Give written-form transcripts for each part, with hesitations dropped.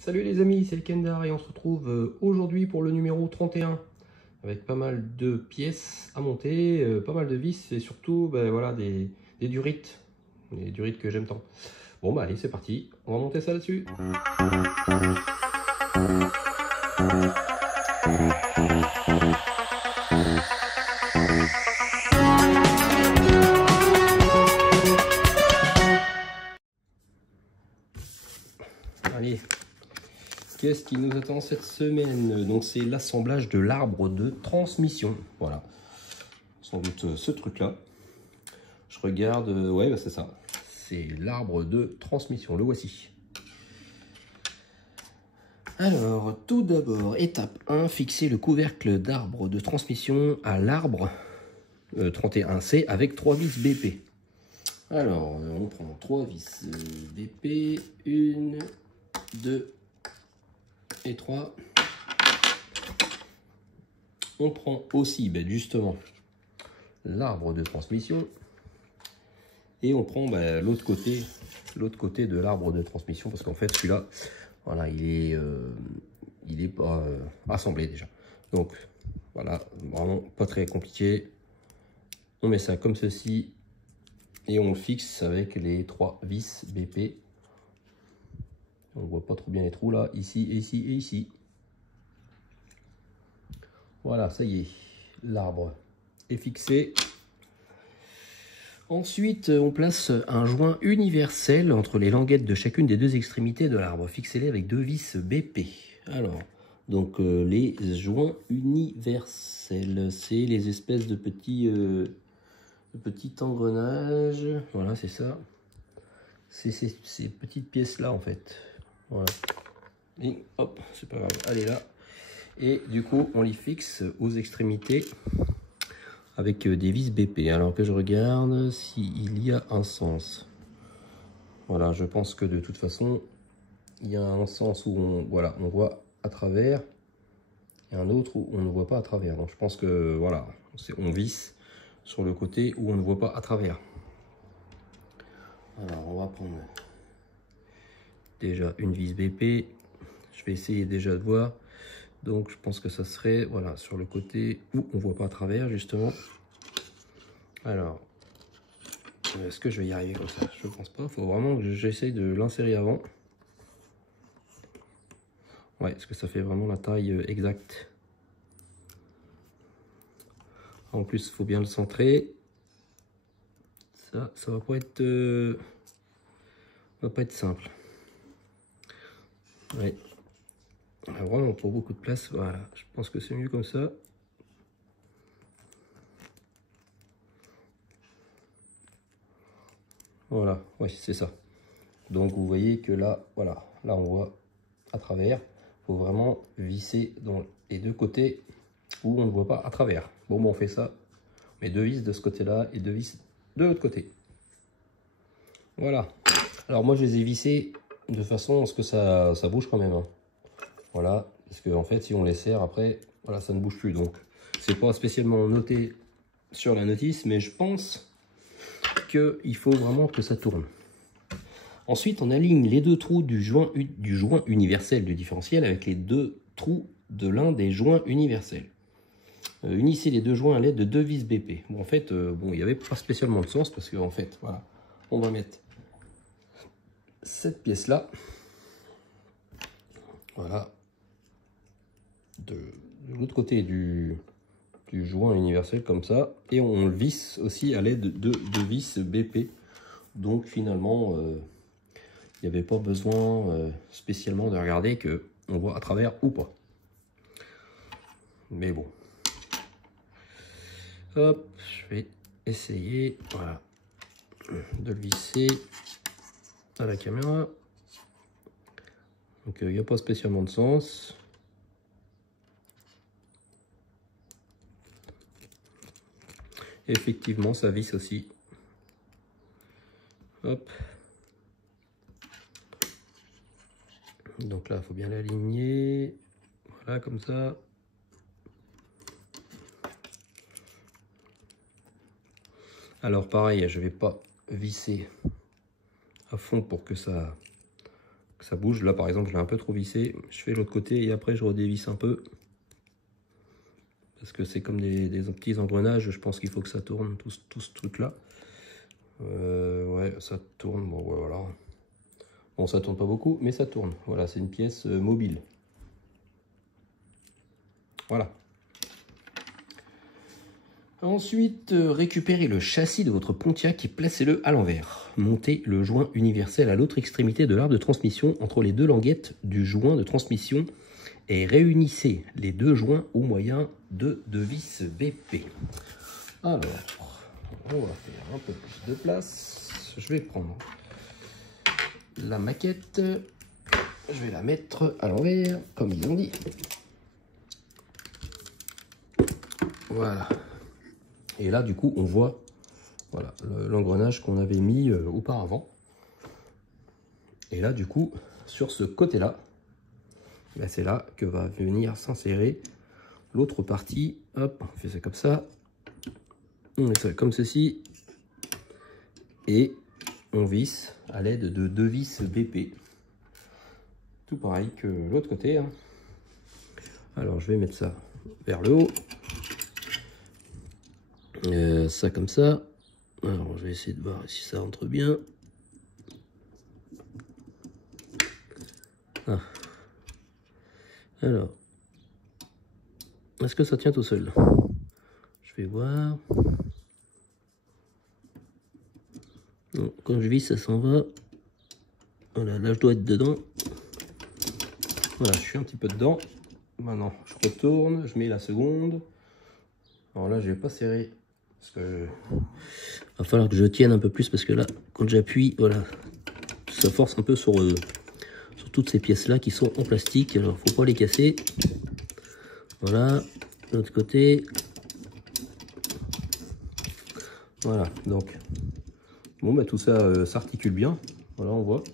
Salut les amis, c'est Kendar et on se retrouve aujourd'hui pour le numéro 31 avec pas mal de pièces à monter, pas mal de vis et surtout voilà, des durites, des durites que j'aime tant. Bon bah allez, c'est parti, on va monter ça là-dessus. Allez, qu'est-ce qui nous attend cette semaine? Donc c'est l'assemblage de l'arbre de transmission. Voilà, sans doute ce truc-là. Je regarde, ouais, c'est ça. C'est l'arbre de transmission, le voici. Alors, tout d'abord, étape 1, fixer le couvercle d'arbre de transmission à l'arbre 31C avec 3 vis BP. Alors, on prend 3 vis BP, 1, 2 et 3. On prend aussi, justement, l'arbre de transmission. Et on prend l'autre côté de l'arbre de transmission, parce qu'en fait, celui-là, voilà, il est pas assemblé déjà. Donc, voilà, vraiment pas très compliqué. On met ça comme ceci et on le fixe avec les 3 vis BP. On ne voit pas trop bien les trous là, ici, ici et ici. Voilà, ça y est, l'arbre est fixé. Ensuite, on place un joint universel entre les languettes de chacune des deux extrémités de l'arbre. Fixez-les avec 2 vis BP. Alors, donc les joints universels, c'est les espèces de petits engrenages. Voilà, c'est ça. C'est ces petites pièces-là, en fait. Voilà. Et hop, c'est pas grave. Allez là. Et du coup, on les fixe aux extrémités avec des vis BP. Alors que je regarde s'il y a un sens. Voilà, je pense que de toute façon, il y a un sens où on voit à travers et un autre où on ne voit pas à travers. Donc je pense que voilà, on visse sur le côté où on ne voit pas à travers. Alors on va prendre déjà une vis BP. Je vais essayer déjà de voir. Donc je pense que ça serait voilà sur le côté où on ne voit pas à travers justement. Alors, est-ce que je vais y arriver comme ça? Je ne pense pas. Il faut vraiment que j'essaye de l'insérer avant. Ouais, parce que ça fait vraiment la taille exacte. En plus, il faut bien le centrer. Ça va pas être, simple. Ouais. Vraiment pour beaucoup de place. Voilà, je pense que c'est mieux comme ça. Voilà, ouais, c'est ça. Donc vous voyez que là, voilà, là on voit à travers. Il faut vraiment visser dans les deux côtés où on ne voit pas à travers. Bon, on fait ça. On met 2 vis de ce côté-là et 2 vis de l'autre côté. Voilà. Alors moi je les ai vissés de façon à ce que ça bouge quand même. Hein. Voilà, parce que en fait si on les serre après, voilà, ça ne bouge plus. Donc c'est pas spécialement noté sur la notice, mais je pense qu'il faut vraiment que ça tourne. Ensuite, on aligne les 2 trous du joint universel du différentiel avec les 2 trous de l'un des joints universels. Unissez les 2 joints à l'aide de 2 vis BP. Bon, en fait, il n'y avait pas spécialement de sens parce qu'en fait, voilà, on va mettre cette pièce-là, voilà, de l'autre côté du joint universel comme ça, et on le visse aussi à l'aide de vis BP. Donc finalement, il n'y avait pas besoin spécialement de regarder que on voit à travers ou pas. Mais bon. Hop, je vais essayer, voilà, de le visser à la caméra. Donc il n'y a pas spécialement de sens. Effectivement, ça visse aussi. Hop. Donc là, il faut bien l'aligner. Voilà, comme ça. Alors pareil, je ne vais pas visser à fond pour que ça ça bouge. Là par exemple je l'ai un peu trop vissé, je fais l'autre côté et après je redévisse un peu. Parce que c'est comme des petits engrenages, je pense qu'il faut que ça tourne, tout ce truc là. Ouais, ça tourne, bon ouais, voilà. Bon, ça tourne pas beaucoup, mais ça tourne. Voilà, c'est une pièce mobile. Voilà. Ensuite, récupérez le châssis de votre Pontiac et placez-le à l'envers. Montez le joint universel à l'autre extrémité de l'arbre de transmission entre les deux languettes du joint de transmission et réunissez les deux joints au moyen de deux vis BP. Alors, on va faire un peu plus de place. Je vais prendre la maquette. Je vais la mettre à l'envers, comme ils ont dit. Voilà. Et là, du coup, on voit voilà, l'engrenage qu'on avait mis auparavant. Et là, du coup, sur ce côté-là, ben, c'est là que va venir s'insérer l'autre partie. Hop, on fait ça comme ça. On met ça comme ceci. Et on visse à l'aide de deux vis BP. Tout pareil que l'autre côté. Hein. Alors, je vais mettre ça vers le haut. Ça comme ça. Alors je vais essayer de voir si ça rentre bien. Ah. Alors, est-ce que ça tient tout seul? Je vais voir. Non, quand je visse, ça s'en va. Voilà, là je dois être dedans. Voilà, je suis un petit peu dedans. Maintenant, je retourne, je mets la seconde. Alors là, je vais pas serrer. Parce que va falloir que je tienne un peu plus parce que là, quand j'appuie, voilà, ça force un peu sur toutes ces pièces là qui sont en plastique. Alors, faut pas les casser. Voilà, de l'autre côté. Voilà, donc bon, bah tout ça s'articule bien. Voilà, on voit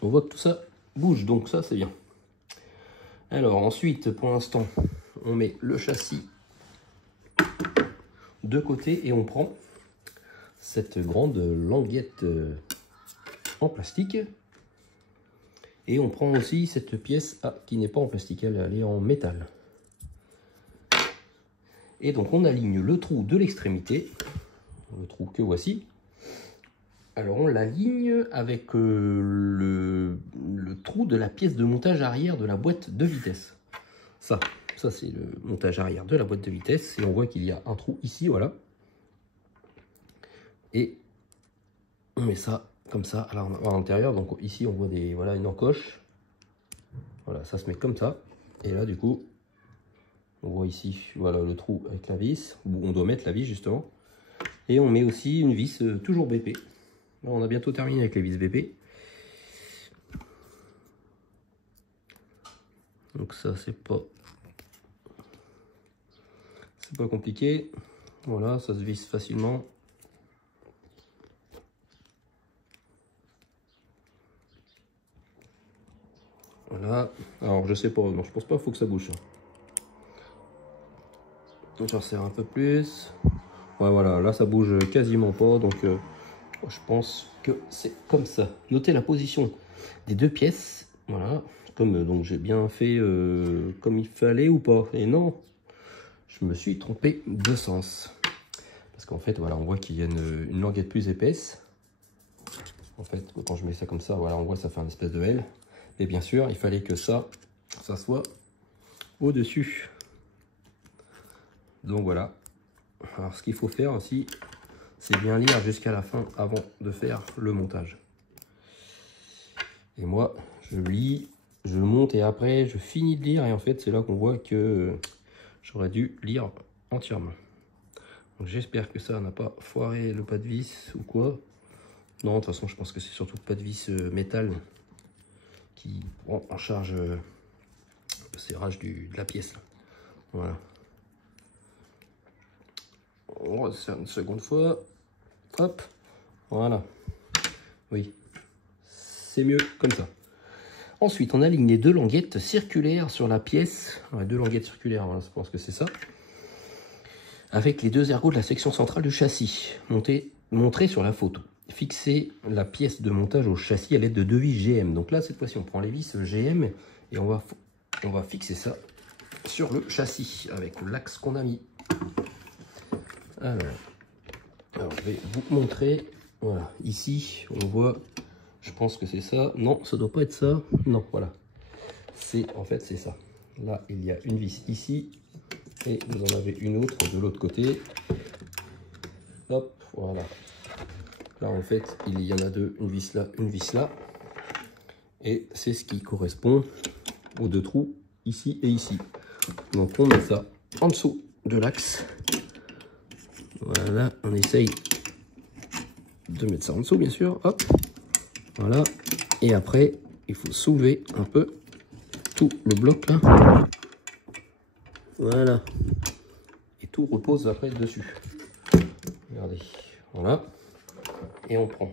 que tout ça bouge, donc ça c'est bien. Alors ensuite, pour l'instant, on met le châssis de côté et on prend cette grande languette en plastique et on prend aussi cette pièce qui n'est pas en plastique, elle est en métal. Et donc on aligne le trou de l'extrémité, le trou que voici. Alors on l'aligne avec le trou de la pièce de montage arrière de la boîte de vitesse. Ça c'est le montage arrière de la boîte de vitesse. Et on voit qu'il y a un trou ici, voilà. Et on met ça comme ça à l'intérieur. Donc ici on voit voilà, une encoche. Voilà, ça se met comme ça. Et là du coup, on voit ici voilà, le trou avec la vis, où on doit mettre la vis justement. Et on met aussi une vis toujours BP. Là, on a bientôt terminé avec les vis BP. Donc ça c'est pas compliqué. Voilà, ça se visse facilement. Voilà. Alors je sais pas, non je pense pas, faut que ça bouge. Donc je resserre un peu plus. Ouais, voilà, là ça bouge quasiment pas, donc je pense que c'est comme ça. Notez la position des deux pièces. Voilà, comme donc j'ai bien fait comme il fallait ou pas. Et non, je me suis trompé de sens. Parce qu'en fait, voilà, on voit qu'il y a une languette plus épaisse. En fait, quand je mets ça comme ça, voilà, on voit que ça fait un espèce de L. Et bien sûr, il fallait que ça soit au-dessus. Donc voilà. Alors ce qu'il faut faire aussi, c'est bien lire jusqu'à la fin avant de faire le montage. Et moi, je lis, je monte et après je finis de lire. Et en fait, c'est là qu'on voit que j'aurais dû lire entièrement. Donc j'espère que ça n'a pas foiré le pas de vis ou quoi. Non, de toute façon, je pense que c'est surtout le pas de vis métal qui prend en charge le serrage de la pièce. Là. Voilà. On resserre une seconde fois. Hop. Voilà. Oui. C'est mieux comme ça. Ensuite, on aligne les deux languettes circulaires sur la pièce. Ouais, deux languettes circulaires, hein, je pense que c'est ça. Avec les deux ergots de la section centrale du châssis, montrés sur la photo. fixer la pièce de montage au châssis à l'aide de 2 vis GM. Donc là, cette fois-ci, on prend les vis GM et on va fixer ça sur le châssis avec l'axe qu'on a mis. Alors, je vais vous montrer. Voilà, ici, on voit, je pense que c'est ça. Non, ça doit pas être ça. Non, voilà. En fait, c'est ça. Là, il y a une vis ici et vous en avez une autre de l'autre côté. Hop, voilà. Là, en fait, il y en a deux, une vis là. Et c'est ce qui correspond aux 2 trous ici et ici. Donc, on met ça en dessous de l'axe. Voilà, on essaye de mettre ça en dessous, bien sûr. Hop, voilà. Et après, il faut soulever un peu tout le bloc là. Voilà. Et tout repose après dessus. Regardez, voilà. Et on prend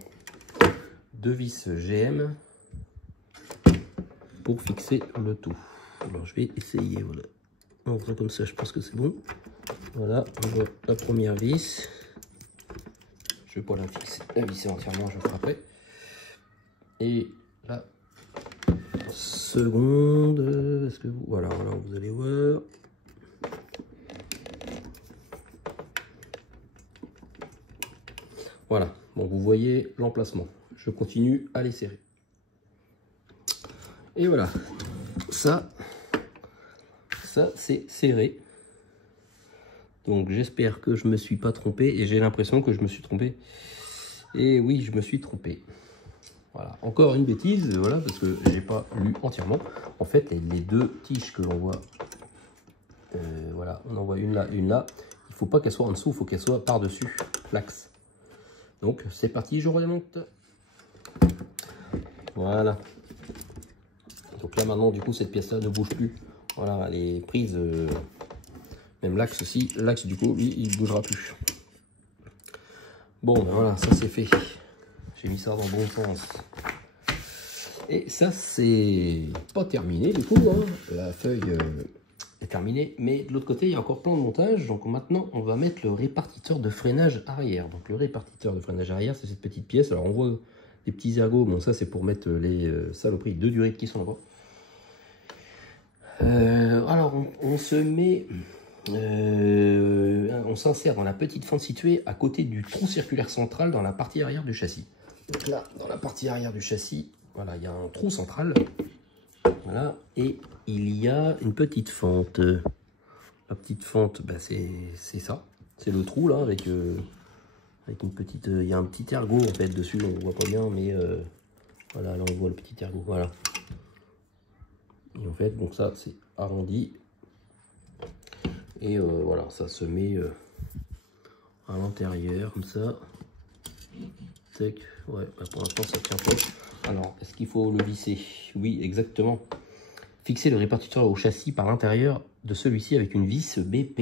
2 vis GM pour fixer le tout. Alors je vais essayer, voilà. En faisant comme ça, je pense que c'est bon. Voilà, on voit la première vis. Je vais pas la visser entièrement, je le ferai après. Et la seconde, est-ce que vous... Voilà, vous allez voir. Voilà, bon, vous voyez l'emplacement. Je continue à les serrer. Et voilà, ça c'est serré. Donc j'espère que je me suis pas trompé et j'ai l'impression que je me suis trompé. Et oui, je me suis trompé. Voilà, encore une bêtise, voilà, parce que j'ai pas lu entièrement. En fait, les 2 tiges que l'on voit, voilà, on en voit une là, une là. Il faut pas qu'elle soit en dessous, il faut qu'elle soit par-dessus l'axe. Donc c'est parti, je remonte. Voilà. Donc là maintenant, du coup, cette pièce-là ne bouge plus. Voilà, elle est prise. Même l'axe aussi, l'axe du coup, lui, il ne bougera plus. Bon, ben voilà, ça c'est fait. J'ai mis ça dans le bon sens. Et ça, c'est pas terminé du coup. Hein. La feuille est terminée. Mais de l'autre côté, il y a encore plein de montage. Donc maintenant, on va mettre le répartiteur de freinage arrière. Donc le répartiteur de freinage arrière, c'est cette petite pièce. Alors on voit des petits ergots. Bon, ça c'est pour mettre les saloperies de durite qui sont là-bas. Alors on se met... on s'insère dans la petite fente située à côté du trou circulaire central dans la partie arrière du châssis. Donc là, dans la partie arrière du châssis, voilà, il y a un trou central. Voilà, et il y a une petite fente. La petite fente, bah, c'est ça. C'est le trou là avec une petite. Il y a un petit ergot en fait dessus, on ne voit pas bien, mais voilà, là on voit le petit ergot. Voilà. Et en fait, donc ça c'est arrondi. Et voilà, ça se met à l'intérieur, comme ça. Tac, ouais, bah pour l'instant ça tient pas. Alors, est-ce qu'il faut le visser? Oui, exactement. Fixer le répartiteur au châssis par l'intérieur de celui-ci avec une vis BP.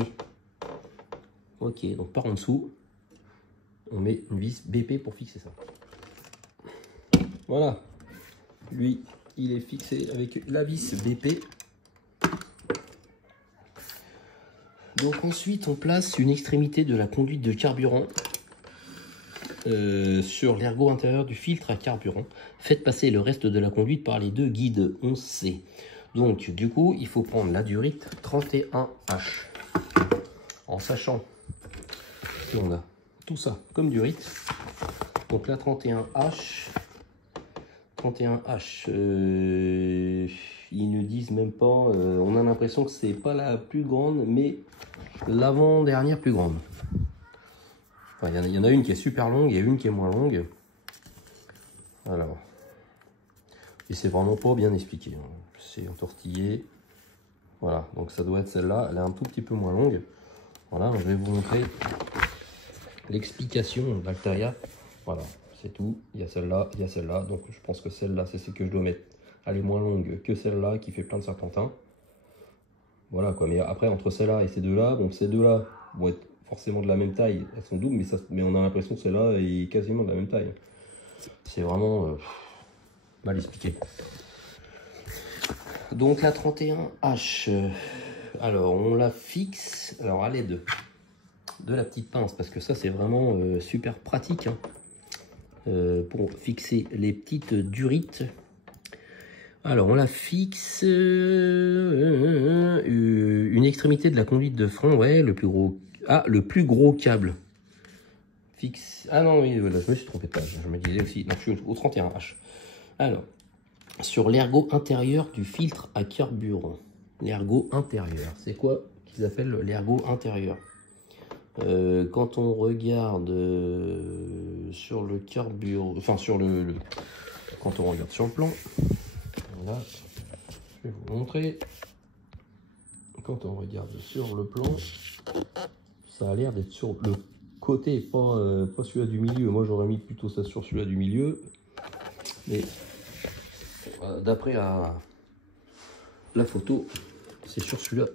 Ok, donc par en dessous, on met une vis BP pour fixer ça. Voilà. Lui, il est fixé avec la vis BP. Donc ensuite, on place une extrémité de la conduite de carburant sur l'ergot intérieur du filtre à carburant. Faites passer le reste de la conduite par les 2 guides 11C. Donc du coup, il faut prendre la durite 31H. En sachant qu'on a tout ça comme durite. Donc la 31H, ils ne disent même pas, on a l'impression que c'est pas la plus grande, mais l'avant-dernière plus grande. Enfin, il y en a une qui est super longue et une qui est moins longue. Alors, et c'est vraiment pas bien expliqué. Hein. C'est entortillé. Voilà, donc ça doit être celle-là. Elle est un tout petit peu moins longue. Voilà, je vais vous montrer l'explication d'Altaria. Voilà, c'est tout. Il y a celle-là, il y a celle-là. Donc je pense que celle-là, c'est celle que je dois mettre. Elle est moins longue que celle-là qui fait plein de serpentins. Voilà quoi, mais après entre celle-là et ces deux-là, bon ces deux-là vont être forcément de la même taille, elles sont doubles, mais on a l'impression que celle-là est quasiment de la même taille. C'est vraiment mal expliqué. Donc la 31H, alors on la fixe, alors à l'aide de la petite pince, parce que ça c'est vraiment super pratique. Hein. pour fixer les petites durites. Alors on la fixe une extrémité de la conduite de frein, ouais, le plus gros câble. Fixe. Ah non, oui, voilà, je me suis trompé de page. Je me disais aussi, non, je suis au 31H. Alors, sur l'ergot intérieur du filtre à carburant. L'ergot intérieur, c'est quoi qu'ils appellent l'ergot intérieur? Quand on regarde sur le carburant, enfin sur quand on regarde sur le plan, là, je vais vous montrer. Quand on regarde sur le plan, ça a l'air d'être sur le côté, pas celui-là du milieu. Moi, j'aurais mis plutôt ça sur celui-là du milieu. Mais d'après la photo, c'est sur celui-là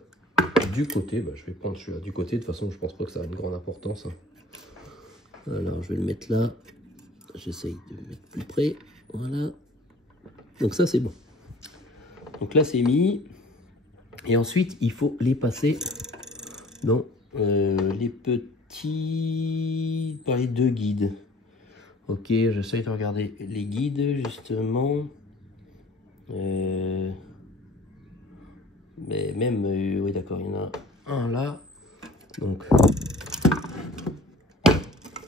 du côté. Bah, je vais prendre celui-là du côté. De toute façon, je pense pas que ça a une grande importance. Alors, je vais le mettre là. J'essaye de le mettre plus près. Voilà. Donc ça, c'est bon. Donc là, c'est mis. Et ensuite, il faut les passer dans les petits... par les deux guides. Ok, j'essaye de regarder les guides, justement. Mais même, oui d'accord, il y en a un là. Donc,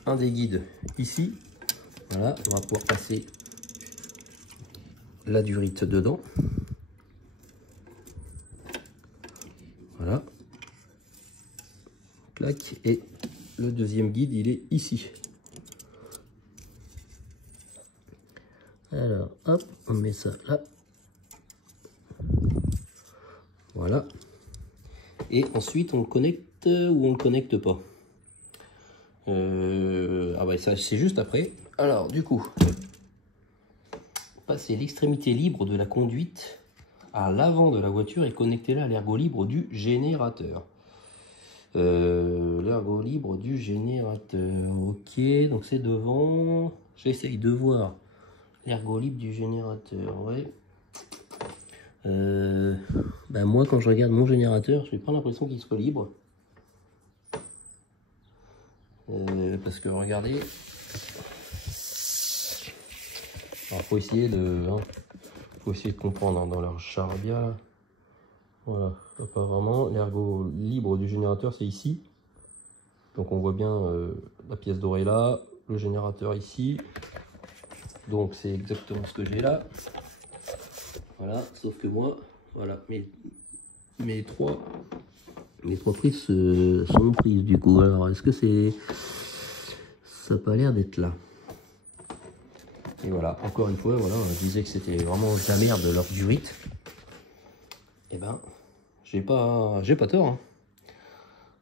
un des guides ici. Voilà, on va pouvoir passer la durite dedans. Voilà. Clac. Et le deuxième guide, il est ici. Alors, hop, on met ça là. Voilà. Et ensuite, on le connecte ou on le connecte pas. Ah bah ça, c'est juste après. Alors, du coup, passer l'extrémité libre de la conduite à l'avant de la voiture et connecter-la à l'ergot libre du générateur. L'ergot libre du générateur. Ok, donc c'est devant. J'essaye de voir l'ergot libre du générateur. Ouais. Bah moi, quand je regarde mon générateur, j'ai pas l'impression qu'il soit libre. Parce que regardez. Alors, faut essayer de comprendre hein, dans leur charabia. Là. Voilà, pas vraiment. L'ergot libre du générateur, c'est ici. Donc on voit bien la pièce dorée là, le générateur ici. Donc c'est exactement ce que j'ai là. Voilà, sauf que moi, voilà, mes trois prises sont prises du coup. Alors est-ce que c'est... Ça n'a pas l'air d'être là. Et voilà, encore une fois, voilà, on disait que c'était vraiment de la merde leur durite. Et ben, j'ai pas tort. Hein.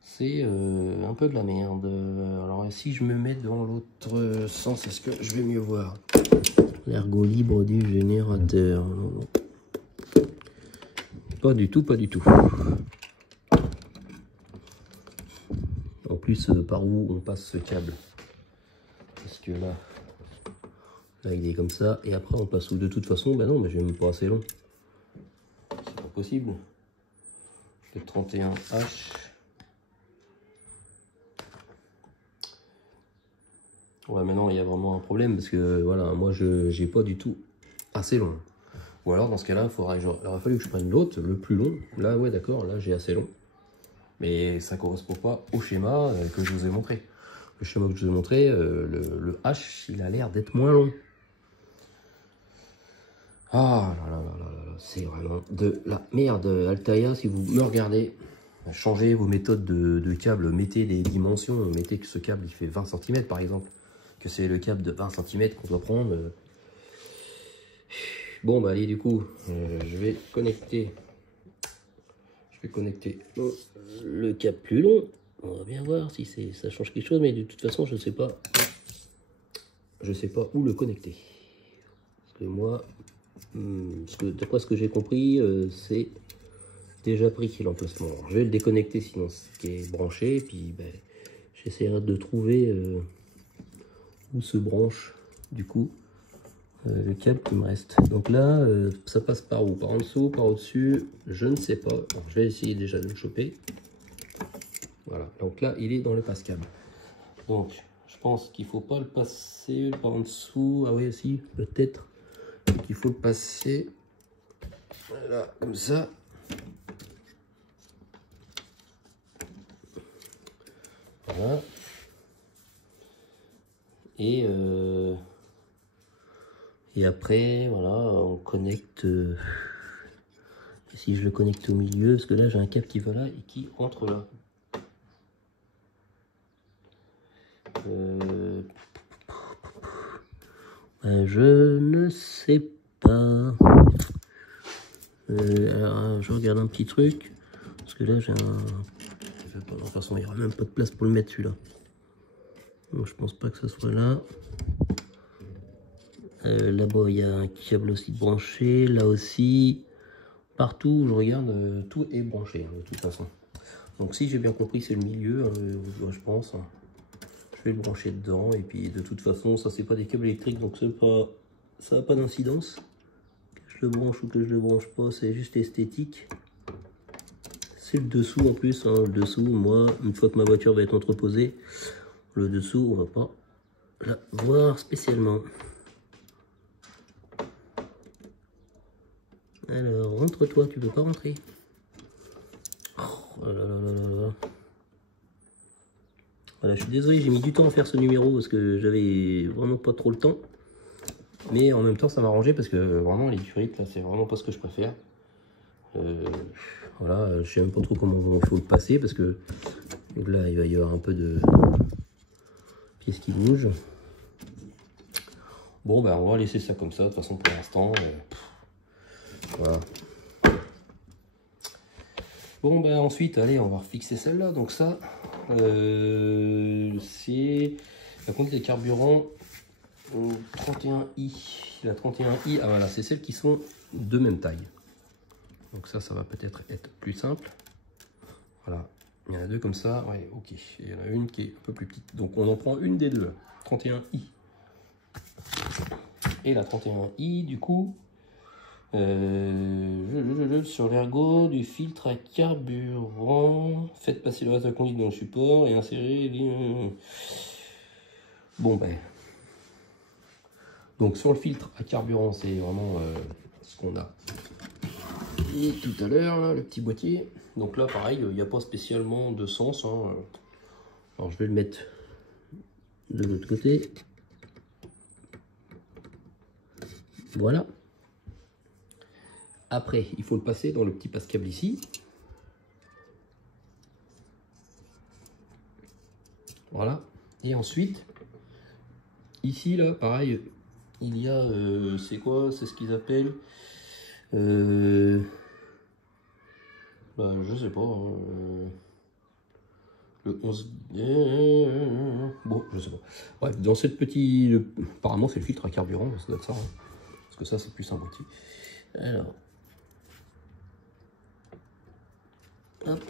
C'est un peu de la merde. Alors si je me mets dans l'autre sens, est-ce que je vais mieux voir? L'ergot libre du générateur. Pas du tout, pas du tout. En plus, par où on passe ce câble? Parce que là, il est comme ça. Et après, on passe où? De toute façon, ben non, mais j'ai même pas assez long. C'est pas possible. Le 31H. Ouais, maintenant, il y a vraiment un problème. Parce que, voilà, moi, j'ai pas du tout assez long. Ou alors, dans ce cas-là, il aurait fallu que je prenne l'autre, le plus long. Là, ouais, d'accord, là, j'ai assez long. Mais ça ne correspond pas au schéma que je vous ai montré. Le schéma que je vous ai montré, le H, il a l'air d'être moins long. Ah là là là là là, c'est vraiment de la merde. Altaïa, si vous me regardez, changez vos méthodes de câble. Mettez des dimensions. Mettez que ce câble, il fait 20 cm, par exemple. Que c'est le câble de 20 cm qu'on doit prendre. Bon bah allez, du coup je vais connecter le câble plus long. On va bien voir si ça change quelque chose, mais de toute façon je sais pas où le connecter, parce que moi d'après ce que j'ai compris, c'est déjà pris l'emplacement. Je vais le déconnecter sinon ce qui est branché, puis ben, j'essaierai de trouver où se branche du coup le câble qui me reste. Donc là, ça passe par où? Par en dessous, par au-dessus? Je ne sais pas. Alors, je vais essayer déjà de le choper. Voilà. Donc là, il est dans le passe-câble. Donc, Je pense qu'il faut pas le passer par en dessous. Ah oui, si, peut-être qu'il faut le passer. Voilà, comme ça. Voilà. Et après, voilà, on connecte. Si je le connecte au milieu, parce que là j'ai un câble qui va là et qui entre là. Je ne sais pas. Alors, je regarde un petit truc. Parce que là j'ai un... De toute façon, il n'y aura même pas de place pour le mettre celui-là. Donc je pense pas que ce soit là. Là-bas il y a un câble aussi branché. Là aussi. Partout où je regarde, tout est branché de toute façon. Donc si j'ai bien compris, c'est le milieu, je pense. Je vais le brancher dedans. Et puis de toute façon, ça c'est pas des câbles électriques, donc ça n'a pas d'incidence. Que je le branche ou que je le branche pas, c'est juste esthétique. C'est le dessous en plus. Hein, le dessous, moi, une fois que ma voiture va être entreposée, le dessous, on va pas la voir spécialement. Alors, rentre-toi, tu peux pas rentrer. Oh là là là là là. Voilà, je suis désolé, j'ai mis du temps à faire ce numéro parce que j'avais vraiment pas trop le temps. Mais en même temps, ça m'a arrangé parce que vraiment, les currites, là, c'est vraiment pas ce que je préfère. Voilà, je sais même pas trop comment il faut le passer parce que là, il va y avoir un peu de pièces qui bougent. Bon, ben, on va laisser ça comme ça, de toute façon, pour l'instant. Voilà. Bon, ben, ensuite, allez, on va refixer celle-là. Donc ça, c'est la conduite de carburant 31i. La 31i, ah voilà, c'est celles qui sont de même taille. Donc ça va peut-être être plus simple. Voilà, il y en a deux comme ça, ouais, ok. Et il y en a une qui est un peu plus petite. Donc on en prend une des deux, 31i. Et la 31i, du coup, sur l'ergot du filtre à carburant, faites passer le reste de la conduite dans le support et insérez les... Bon ben... Donc sur le filtre à carburant, c'est vraiment ce qu'on a et tout à l'heure, le petit boîtier. Donc là pareil, il n'y a pas spécialement de sens. Hein. Alors je vais le mettre de l'autre côté. Voilà. Après, il faut le passer dans le petit passe-câble ici. Voilà. Et ensuite, ici, là, pareil, il y a, c'est quoi? C'est ce qu'ils appellent, bah, je sais pas, hein, le 11, bon, je sais pas. Bref, dans cette petite, apparemment c'est le filtre à carburant, ça doit être ça, hein, parce que ça c'est plus un boîtier. Alors, hop.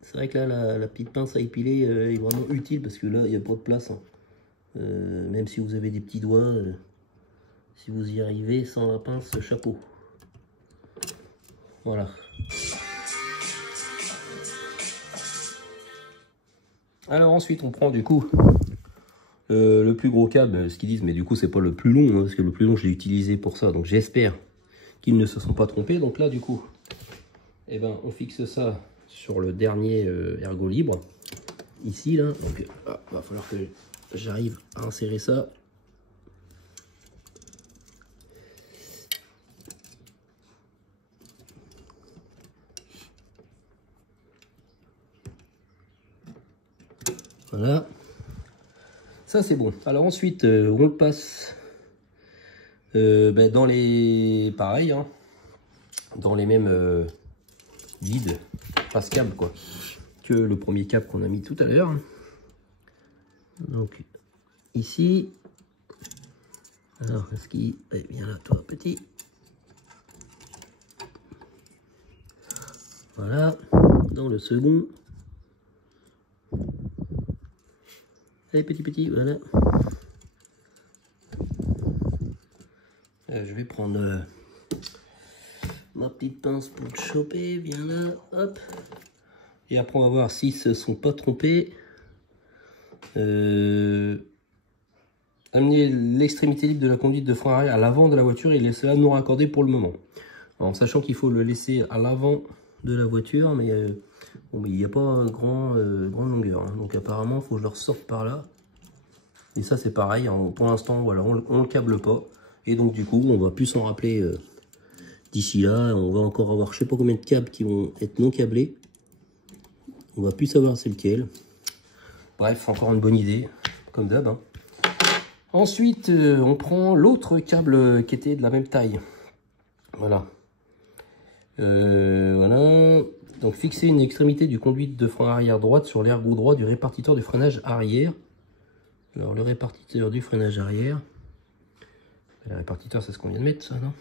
C'est vrai que là, la petite pince à épiler est vraiment utile parce que là, il n'y a pas de place. Hein. Même si vous avez des petits doigts, si vous y arrivez sans la pince, chapeau. Voilà. Alors ensuite, on prend du coup le plus gros câble, ce qu'ils disent, mais du coup, c'est pas le plus long, hein, parce que le plus long, je l'ai utilisé pour ça. Donc j'espère qu'ils ne se sont pas trompés. Donc là, du coup, eh ben, on fixe ça sur le dernier ergot libre. Ici, là. Donc, va falloir que j'arrive à insérer ça. Voilà. Ça, c'est bon. Alors ensuite, on le passe dans les... Pareil, hein, dans les mêmes guides, passe câble, quoi, que le premier câble qu'on a mis tout à l'heure. Donc, ici... Alors, est-ce qu'il... Eh bien là, toi, petit. Voilà. Dans le second. Allez, petit, voilà. Je vais prendre ma petite pince pour le choper. Viens là, hop. Et après, on va voir s'ils se sont pas trompés. Amener l'extrémité libre de la conduite de frein arrière à l'avant de la voiture et laisser la non raccordée pour le moment. En sachant qu'il faut le laisser à l'avant de la voiture, mais bon, il n'y a pas grande longueur. Hein. Donc apparemment, il faut que je le ressorte par là. Et ça, c'est pareil. Hein. Pour l'instant, voilà, on ne le câble pas. Et donc, du coup, on va plus s'en rappeler d'ici là. On va encore avoir je sais pas combien de câbles qui vont être non câblés. On va plus savoir c'est lequel. Bref, encore une bonne idée, comme d'hab. Hein. Ensuite, on prend l'autre câble qui était de la même taille. Voilà. Voilà. Donc, fixer une extrémité du conduite de frein arrière droite sur l'ergot droit du répartiteur du freinage arrière. Alors, le répartiteur du freinage arrière. Le répartiteur, c'est ce qu'on vient de mettre, ça, non?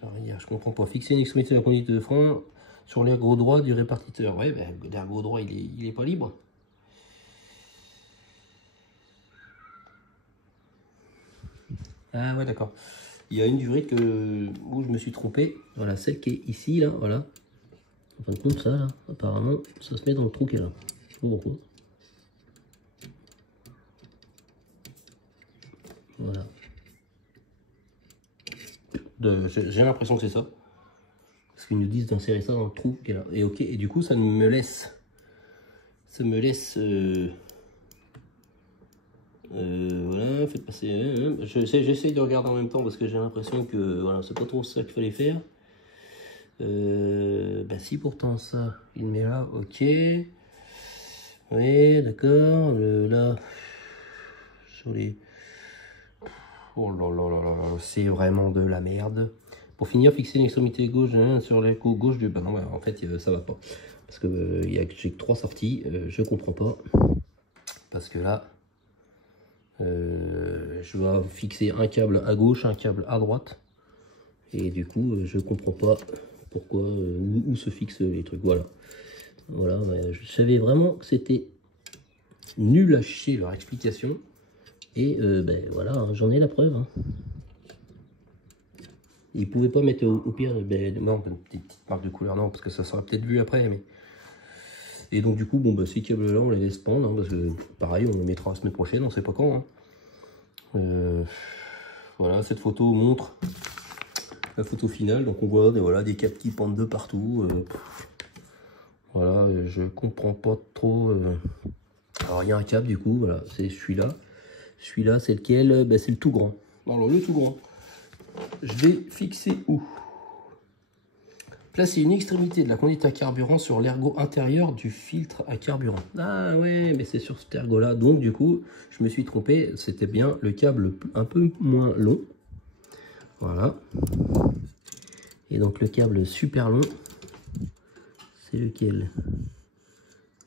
Arrière, je comprends pas. Fixer une extrémité de la conduite de frein sur l'ergot droit du répartiteur. Ouais, ben, l'ergot droit, il est pas libre. Ah ouais, d'accord. Il y a une durée où je me suis trompé. Voilà, celle qui est ici, là, voilà. En fin de compte, ça, là, apparemment, ça se met dans le trou qui est là. Je sais pas pourquoi. Voilà. J'ai l'impression que c'est ça. Parce qu'ils nous disent d'insérer ça dans le trou qui est là. Et ok, et du coup, ça me laisse... voilà, faites passer... J'essaye de regarder en même temps parce que j'ai l'impression que voilà, c'est pas trop ça qu'il fallait faire. Bah si pourtant ça, il met là, ok. Oui, d'accord. Là, sur les... Oh là là là là, c'est vraiment de la merde. Pour finir, fixer l'extrémité gauche sur l'écho gauche du... Bah non, en fait, ça va pas. Parce que j'ai que 3 sorties, je comprends pas. Parce que là... je vais fixer un câble à gauche, un câble à droite. Et du coup, je comprends pas pourquoi, où se fixent les trucs. Voilà. Voilà, je savais vraiment que c'était nul à chier leur explication. Et ben voilà, hein, j'en ai la preuve. Hein. Ils pouvaient pas mettre au pire non, des petites marques de couleur, non, parce que ça sera peut-être vu après. Mais... Et donc du coup, bon, bah, ces câbles-là, on les laisse pendre, hein, parce que pareil, on les mettra la semaine prochaine, on sait pas quand. Hein. Voilà, cette photo montre la photo finale. Donc on voit voilà, des câbles qui pendent de partout. Voilà, je comprends pas trop. Alors il y a un câble du coup, voilà, c'est celui-là. Celui-là, c'est lequel? Ben, c'est le tout grand. Alors le tout grand, je vais fixer où? Placer une extrémité de la conduite à carburant sur l'ergot intérieur du filtre à carburant. Ah ouais, mais c'est sur cet ergot-là. Donc du coup, je me suis trompé. C'était bien le câble un peu moins long. Voilà. Et donc le câble super long, c'est lequel?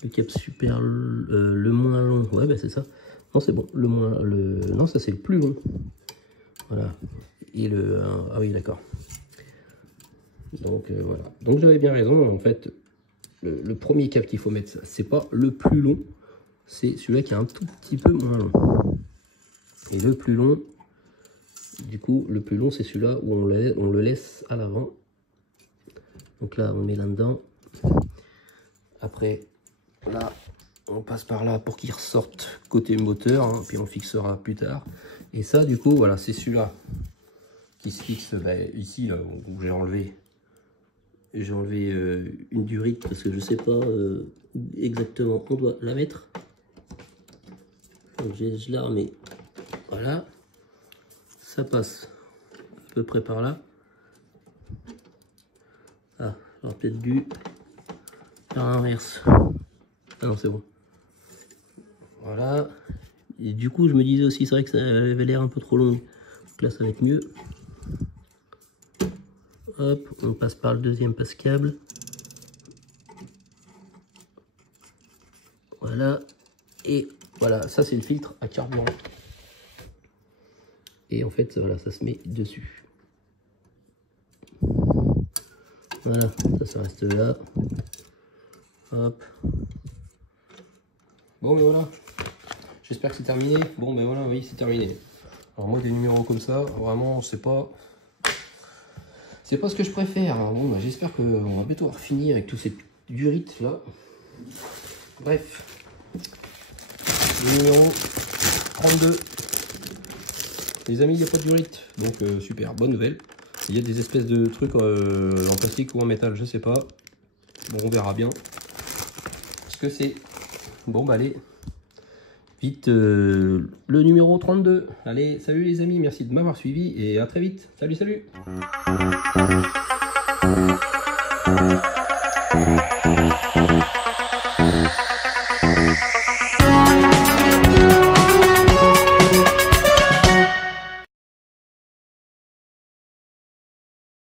Le câble super... le moins long. Ouais, ben c'est ça. Non, c'est bon. Non, ça c'est le plus long. Voilà. Et ah oui, d'accord. Donc voilà. Donc j'avais bien raison. En fait, le premier câble qu'il faut mettre, c'est pas le plus long. C'est celui-là qui est un tout petit peu moins long. Et le plus long, du coup, le plus long, c'est celui-là où on le laisse à l'avant. Donc là, on met là-dedans. Après, là, on passe par là pour qu'il ressorte côté moteur, hein, puis on fixera plus tard. Et ça, du coup, voilà, c'est celui-là qui se fixe ici, là, où j'ai enlevé une durite parce que je sais pas exactement où on doit la mettre. Donc je la remets. Voilà, ça passe à peu près par là. Ah, j'aurais peut-être dû faire l'inverse. Ah non, c'est bon. Voilà. Et du coup, je me disais aussi, c'est vrai que ça avait l'air un peu trop long. Donc là, ça va être mieux. Hop, on passe par le deuxième passe-câble. Voilà. Et voilà, ça c'est le filtre à carburant. Et en fait, voilà, ça se met dessus. Voilà, ça reste là. Hop. Bon, mais voilà. J'espère que c'est terminé. Bon, ben voilà, oui, c'est terminé. Alors moi, des numéros comme ça, vraiment, c'est pas ce que je préfère. Bon, ben, j'espère qu'on va bientôt finir avec tous ces durites là. Bref, le numéro 32. Les amis, il n'y a pas de durite, donc super, bonne nouvelle. Il y a des espèces de trucs en plastique ou en métal, je sais pas. Bon, on verra bien ce que c'est. Bon, bah allez, vite, le numéro 32. Allez, salut les amis, merci de m'avoir suivi et à très vite. Salut, salut.